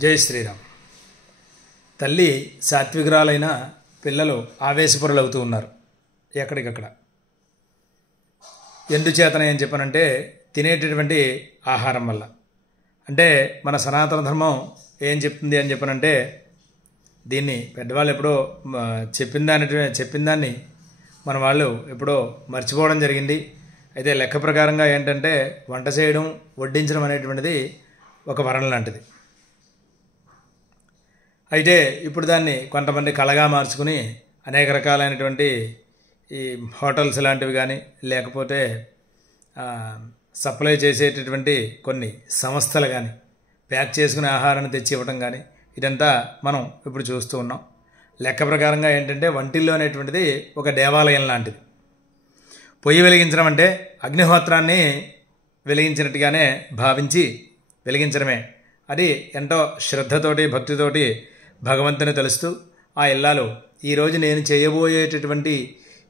జై శ్రీరామ్. తల్లి సాత్వికురాలైన పిల్లలు ఆవేశపరులవుతూ ఉన్నారు ఎక్కడికక్కడ. ఎందుచేతన ఏం చెప్పనంటే తినేటటువంటి ఆహారం వల్ల. అంటే మన సనాతన ధర్మం ఏం చెప్తుంది అని చెప్పనంటే, దీన్ని పెద్దవాళ్ళు ఎప్పుడో చెప్పిన దాన్ని మన వాళ్ళు ఎప్పుడో మర్చిపోవడం జరిగింది. అయితే లెక్క ప్రకారంగా ఏంటంటే వంట చేయడం, వడ్డించడం అనేటువంటిది ఒక వరం లాంటిది. అయితే ఇప్పుడు దాన్ని కొంతమంది కళగా మార్చుకుని అనేక రకాలైనటువంటి ఈ హోటల్స్ లాంటివి కానీ, లేకపోతే సప్లై చేసేటటువంటి కొన్ని సంస్థలు కానీ ప్యాక్ చేసుకునే ఆహారాన్ని తెచ్చి ఇవ్వడం కానీ, ఇదంతా మనం ఇప్పుడు చూస్తూ ఉన్నాం. లెక్క ప్రకారంగా ఏంటంటే వంటిల్లు అనేటువంటిది ఒక దేవాలయం లాంటిది. పొయ్యి వెలిగించడం అంటే అగ్నిహోత్రాన్ని వెలిగించినట్టుగానే భావించి వెలిగించడమే. అది ఎంతో శ్రద్ధతోటి భక్తితోటి భగవంతుని తెలుస్తూ ఆ ఇల్లాలు ఈరోజు నేను చేయబోయేటటువంటి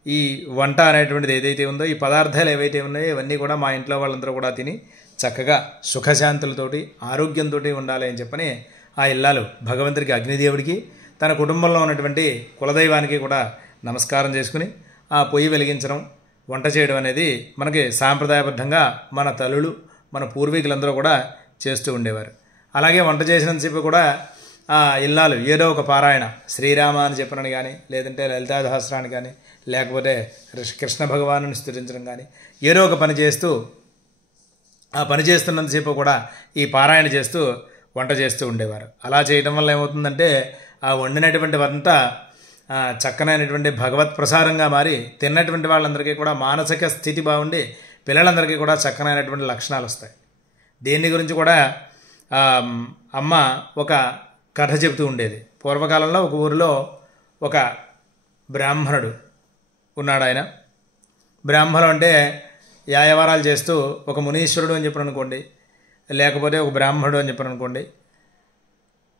ఈ వంట అనేటువంటిది ఏదైతే ఉందో, ఈ పదార్థాలు ఏవైతే ఉన్నాయో ఇవన్నీ కూడా మా ఇంట్లో వాళ్ళందరూ కూడా తిని చక్కగా సుఖశాంతులతోటి ఆరోగ్యంతో ఉండాలి అని చెప్పని ఆ ఇల్లాలు భగవంతుడికి, అగ్నిదేవుడికి, తన కుటుంబంలో ఉన్నటువంటి కులదైవానికి కూడా నమస్కారం చేసుకుని ఆ పొయ్యి వెలిగించడం, వంట చేయడం అనేది మనకి సాంప్రదాయబద్ధంగా మన తల్లులు, మన పూర్వీకులందరూ కూడా చేస్తూ ఉండేవారు. అలాగే వంట చేసినంతసేపు కూడా ఆ ఇల్లాలు ఏదో ఒక పారాయణ, శ్రీరామ అని చెప్పనని కానీ, లేదంటే లలితా సహస్రాన్ని కానీ, లేకపోతే కృష్ణ భగవాను స్తుతించడం కానీ, ఏదో ఒక పని చేస్తూ ఆ పని చేస్తున్నంతసేపు కూడా ఈ పారాయణ చేస్తూ వంట చేస్తూ ఉండేవారు. అలా చేయడం వల్ల ఏమవుతుందంటే ఆ వండినటువంటి వంట చక్కనైనటువంటి భగవత్ ప్రసారంగా మారి తిన్నటువంటి వాళ్ళందరికీ కూడా మానసిక స్థితి బాగుండి పిల్లలందరికీ కూడా చక్కనైనటువంటి లక్షణాలు వస్తాయి. దీని గురించి కూడా అమ్మ ఒక కథ చెబుతూ ఉండేది. పూర్వకాలంలో ఒక ఊరిలో ఒక బ్రాహ్మణుడు ఉన్నాడు. ఆయన బ్రాహ్మణుడు అంటే యాయవారాలు చేస్తూ ఒక మునీశ్వరుడు అని చెప్పారు అనుకోండి, లేకపోతే ఒక బ్రాహ్మణుడు అని చెప్పారు అనుకోండి,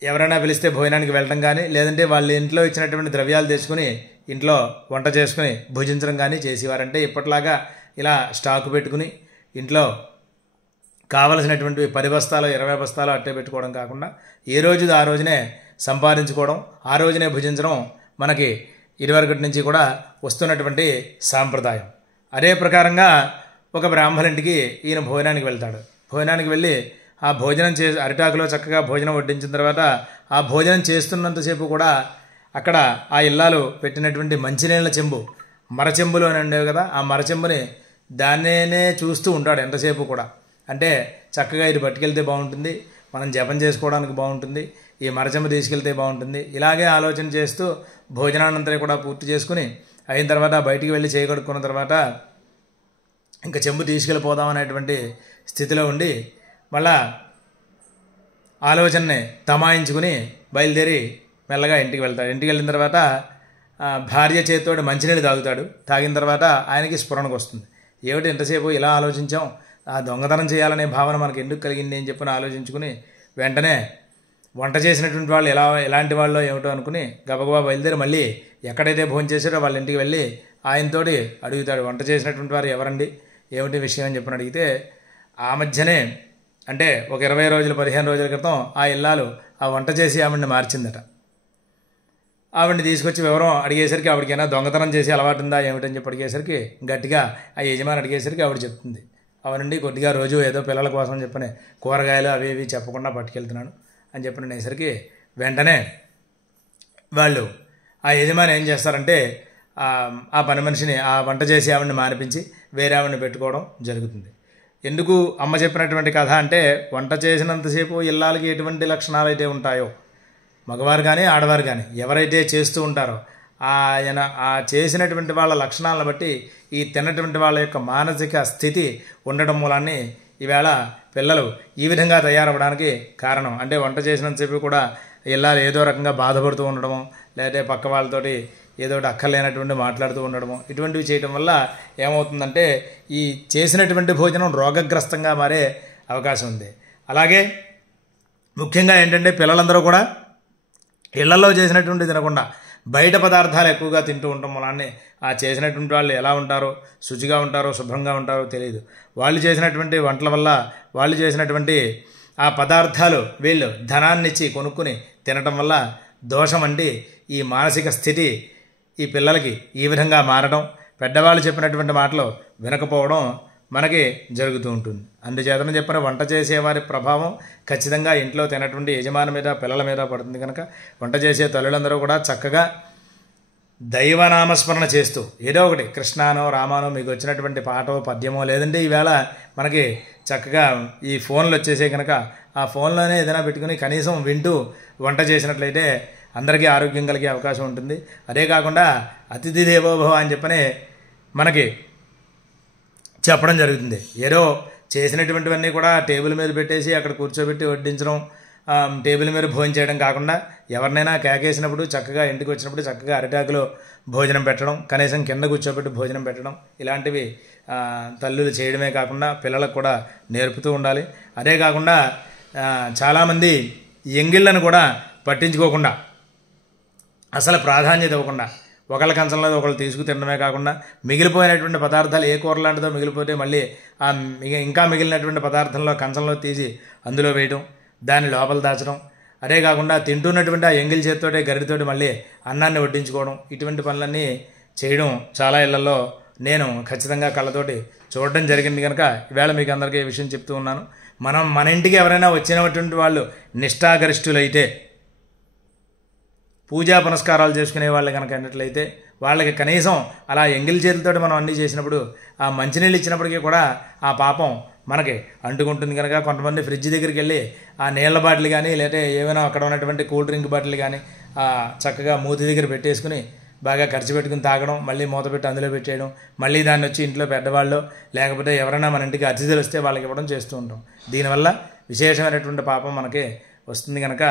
ఎవరైనా పిలిస్తే భోజనానికి వెళ్ళడం కానీ, లేదంటే వాళ్ళ ఇంట్లో ఇచ్చినటువంటి ద్రవ్యాలు తెచ్చుకుని ఇంట్లో వంట చేసుకుని భుజించడం కానీ చేసేవారంటే ఇప్పట్లాగా ఇలా స్టాకు పెట్టుకుని ఇంట్లో కావలసినటువంటి 10 బస్తాలు 20 బస్తాలు అట్టే పెట్టుకోవడం కాకుండా ఏ రోజుది ఆ రోజునే సంపాదించుకోవడం, ఆ రోజునే భుజించడం మనకి ఇదివరకటి నుంచి కూడా వస్తున్నటువంటి సాంప్రదాయం. అదే ప్రకారంగా ఒక బ్రాహ్మణుడికి ఈయన భోజనానికి వెళ్తాడు. భోజనానికి వెళ్ళి ఆ భోజనం అరిటాకులో చక్కగా భోజనం వడ్డించిన తర్వాత ఆ భోజనం చేస్తున్నంతసేపు కూడా అక్కడ ఆ ఇల్లాలు పెట్టినటువంటి మంచినీళ్ళ చెంబు, మరచెంబులో ఉండేవి కదా, ఆ మరచెంబుని దాన్నే చూస్తూ ఉంటాడు ఎంతసేపు కూడా. అంటే చక్కగా ఇది పట్టుకెళ్తే బాగుంటుంది, మనం జపం చేసుకోవడానికి బాగుంటుంది, ఈ మరచెంబు తీసుకెళ్తే బాగుంటుంది, ఇలాగే ఆలోచన చేస్తూ భోజనానంతరం కూడా పూర్తి చేసుకుని అయిన తర్వాత బయటికి వెళ్ళి చేయగడుక్కున్న తర్వాత ఇంకా చెంబు తీసుకెళ్ళిపోదాం అనేటువంటి స్థితిలో ఉండి మళ్ళా ఆలోచనని తమాయించుకుని బయలుదేరి మెల్లగా ఇంటికి వెళ్తాడు. ఇంటికి వెళ్ళిన తర్వాత భార్య చేతితోటి మంచినీళ్ళు తాగుతాడు. తాగిన తర్వాత ఆయనకి స్ఫురణకు వస్తుంది. ఏమిటి ఎంతసేపు ఇలా ఆలోచించాం, ఆ దొంగతనం చేయాలనే భావన మనకు ఎందుకు కలిగింది అని చెప్పి ఆలోచించుకుని వెంటనే వంట చేసినటువంటి వాళ్ళు ఎలాంటి వాళ్ళు ఏమిటో అనుకుని గబగబా బయలుదేరి మళ్ళీ ఎక్కడైతే భోజనం చేశారో వాళ్ళ ఇంటికి వెళ్ళి ఆయనతోటి అడుగుతాడు, వంట చేసినటువంటి వారు ఎవరండి, ఏమిటి విషయం అని చెప్పని అడిగితే ఆ మధ్యనే అంటే ఒక 20 రోజులు 15 రోజుల క్రితం ఆ ఇల్లాలు ఆ వంట చేసి ఆవిడని మార్చిందట. ఆవిడని తీసుకొచ్చి వివరం అడిగేసరికి ఆవిడకైనా దొంగతనం చేసి అలవాటు ఉందా ఏమిటని చెప్పి అడిగేసరికి గట్టిగా ఆ యజమాని అడిగేసరికి ఆవిడ చెప్తుంది, అవునండి కొద్దిగా రోజు ఏదో పిల్లల కోసం చెప్పని కూరగాయలు అవి ఇవి చెప్పకుండా పట్టుకెళ్తున్నాను అని చెప్పిన అనేసరికి వెంటనే వాళ్ళు ఆ యజమాని ఏం చేస్తారంటే ఆ పని మనిషిని ఆ వంట చేసి ఆవిడని మానిపించి వేరే ఆవిడని పెట్టుకోవడం జరుగుతుంది. ఎందుకు అమ్మ చెప్పినటువంటి కథ అంటే, వంట చేసినంతసేపు ఇల్లాలకి ఎటువంటి లక్షణాలు అయితే ఉంటాయో, మగవారు కానీ ఆడవారు కానీ ఎవరైతే చేస్తూ ఉంటారో ఆయన ఆ చేసినటువంటి వాళ్ళ లక్షణాలను బట్టి ఈ తిన్నటువంటి వాళ్ళ యొక్క మానసిక స్థితి ఉండడం మూలాన్ని ఈవేళ పిల్లలు ఈ విధంగా తయారవ్వడానికి కారణం. అంటే వంట చేసినంతసేపు కూడా ఇల్లాలు ఏదో రకంగా బాధపడుతూ ఉండడము, లేకపోతే పక్క వాళ్ళతోటి ఏదో అక్కర్లేనటువంటి మాట్లాడుతూ ఉండడము, ఇటువంటివి చేయడం వల్ల ఏమవుతుందంటే ఈ చేసినటువంటి భోజనం రోగగ్రస్తంగా మారే అవకాశం ఉంది. అలాగే ముఖ్యంగా ఏంటంటే పిల్లలందరూ కూడా ఇళ్లలో చేసినటువంటి తినకుండా బయట పదార్థాలు ఎక్కువగా తింటూ ఉండటం వలన ఆ చేసినటువంటి వాళ్ళు ఎలా ఉంటారో, శుచిగా ఉంటారో శుభ్రంగా ఉంటారో తెలియదు. వాళ్ళు చేసినటువంటి వంటల వల్ల, వాళ్ళు చేసినటువంటి ఆ పదార్థాలు వీళ్ళు ధనాన్నిచ్చి కొనుక్కుని తినటం వల్ల దోషం అంటే ఈ మానసిక స్థితి ఈ పిల్లలకి ఈ విధంగా మారడం, పెద్దవాళ్ళు చెప్పినటువంటి మాటలు వినకపోవడం మనకి జరుగుతూ ఉంటుంది. అందుచేతనే చెప్పిన వంట చేసేవారి ప్రభావం ఖచ్చితంగా ఇంట్లో తినటువంటి యజమాని మీద, పిల్లల మీద పడుతుంది. కనుక వంట చేసే తల్లులందరూ కూడా చక్కగా దైవనామస్మరణ చేస్తూ ఏదో ఒకటి కృష్ణానో రామానో మీకు వచ్చినటువంటి పాటో పద్యమో, లేదంటే ఈవేళ మనకి చక్కగా ఈ ఫోన్లు వచ్చేసే కనుక ఆ ఫోన్లోనే ఏదైనా పెట్టుకుని కనీసం వింటూ వంట చేసినట్లయితే అందరికీ ఆరోగ్యం కలిగే అవకాశం ఉంటుంది. అదే కాకుండా అతిథి దేవోభవ అని చెప్పని మనకి చెప్పడం జరుగుతుంది. ఏదో చేసినటువంటివన్నీ కూడా టేబుల్ మీద పెట్టేసి అక్కడ కూర్చోబెట్టి వడ్డించడం, టేబుల్ మీద భోజనం చేయడం కాకుండా ఎవరినైనా కేకేసినప్పుడు చక్కగా ఇంటికి వచ్చినప్పుడు చక్కగా అరిటాకులో భోజనం పెట్టడం, కనీసం కింద కూర్చోబెట్టి భోజనం పెట్టడం, ఇలాంటివి తల్లులు చేయడమే కాకుండా పిల్లలకు కూడా నేర్పుతూ ఉండాలి. అదే కాకుండా చాలామంది ఎంగిళ్ళను కూడా పట్టించుకోకుండా, అసలు ప్రాధాన్యత ఇవ్వకుండా ఒకళ్ళ కంచంలో ఒకళ్ళు తీసుకు తినడమే కాకుండా మిగిలిపోయినటువంటి పదార్థాలు ఏ కూర లాంటిదో మిగిలిపోతే మళ్ళీ ఆ ఇంకా మిగిలినటువంటి పదార్థంలో కంచంలో తీసి అందులో వేయడం, దాన్ని లోపల దాచడం, అదే కాకుండా తింటున్నటువంటి ఆ ఎంగిల్ చేతితోటే గరిటితోటి మళ్ళీ అన్నాన్ని వడ్డించుకోవడం, ఇటువంటి పనులన్నీ చేయడం చాలా ఇళ్లలో నేను ఖచ్చితంగా కళ్ళతోటి చూడడం జరిగింది. కనుక ఈవేళ మీకు అందరికీ ఈ విషయం చెప్తూ ఉన్నాను. మన ఇంటికి ఎవరైనా వచ్చినటువంటి వాళ్ళు నిష్ఠాగరిష్ఠులైతే, పూజా పునస్కారాలు చేసుకునే వాళ్ళు కనుక అన్నట్లయితే వాళ్ళకి కనీసం అలా ఎంగిల్ చేతులతో మనం అన్నీ చేసినప్పుడు ఆ మంచినీళ్ళు ఇచ్చినప్పటికీ కూడా ఆ పాపం మనకి అంటుకుంటుంది. కనుక కొంతమంది ఫ్రిడ్జ్ దగ్గరికి వెళ్ళి ఆ నీళ్ళ బాటిల్ కానీ లేకపోతే ఏమైనా అక్కడ ఉన్నటువంటి కూల్ డ్రింక్ బాటిల్ కానీ చక్కగా మూతి దగ్గర పెట్టేసుకుని బాగా ఖర్చు పెట్టుకుని తాగడం, మళ్ళీ మూత పెట్టి అందులో పెట్టేయడం, మళ్ళీ దాన్ని వచ్చి ఇంట్లో పెద్దవాళ్ళు లేకపోతే ఎవరైనా మన ఇంటికి అతిథులు వస్తే వాళ్ళకి ఇవ్వడం చేస్తూ ఉంటాం. దీనివల్ల విశేషమైనటువంటి పాపం మనకి వస్తుంది. కనుక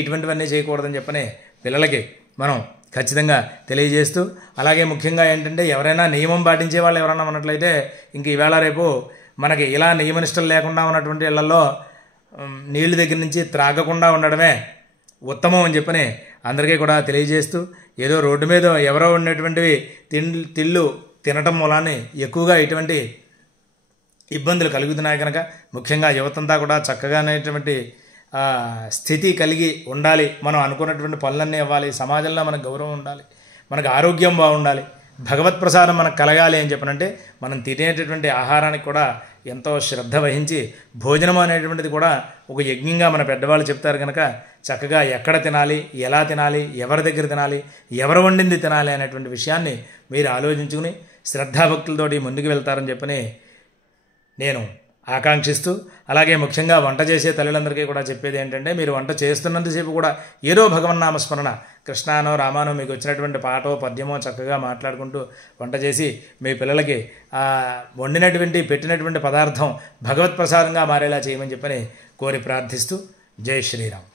ఇటువంటివన్నీ చేయకూడదని చెప్పని పిల్లలకి మనం ఖచ్చితంగా తెలియజేస్తూ, అలాగే ముఖ్యంగా ఏంటంటే ఎవరైనా నియమం పాటించే వాళ్ళు ఎవరైనా ఉన్నట్లయితే ఇంక ఈవేళ రేపు మనకి ఇలా నియమనిష్టలు లేకుండా ఉన్నటువంటి ఇళ్లలో నీళ్ళ దగ్గర నుంచి త్రాగకుండా ఉండడమే ఉత్తమం అని చెప్పని అందరికీ కూడా తెలియజేస్తూ, ఏదో రోడ్డు మీద ఎవరో ఉన్నటువంటివి తిళ్ళు తినటం మూలాన్ని ఎక్కువగా ఇటువంటి ఇబ్బందులు కలుగుతున్నాయి. కనుక ముఖ్యంగా యువతంతా కూడా చక్కగానేటువంటి స్థితి కలిగి ఉండాలి. మనం అనుకున్నటువంటి పనులన్నీ ఇవ్వాలి, సమాజంలో మనకు గౌరవం ఉండాలి, మనకు ఆరోగ్యం బాగుండాలి, భగవత్ ప్రసాదం మనకు కలగాలి అని చెప్పనంటే మనం తినేటటువంటి ఆహారానికి కూడా ఎంతో శ్రద్ధ వహించి భోజనం అనేటువంటిది కూడా ఒక యజ్ఞంగా మన పెద్దవాళ్ళు చెప్తారు. కనుక చక్కగా ఎక్కడ తినాలి, ఎలా తినాలి, ఎవరి దగ్గర తినాలి, ఎవరు వండింది తినాలి అనేటువంటి విషయాన్ని మీరు ఆలోచించుకుని శ్రద్ధాభక్తులతోటి ముందుకు వెళ్తారని చెప్పని నేను ఆకాంక్షిస్తూ, అలాగే ముఖ్యంగా వంట చేసే తల్లులందరికీ కూడా చెప్పేది ఏంటంటే మీరు వంట చేస్తున్నంతసేపు కూడా ఏదో భగవన్నామస్మరణ, కృష్ణానో రామానో మీకు వచ్చినటువంటి పాటో పద్యమో చక్కగా మాట్లాడుకుంటూ వంట చేసి మీ పిల్లలకి వండినటువంటి పెట్టినటువంటి పదార్థం భగవత్ ప్రసాదంగా మారేలా చేయమని చెప్పని కోరి ప్రార్థిస్తూ జై శ్రీరామ్.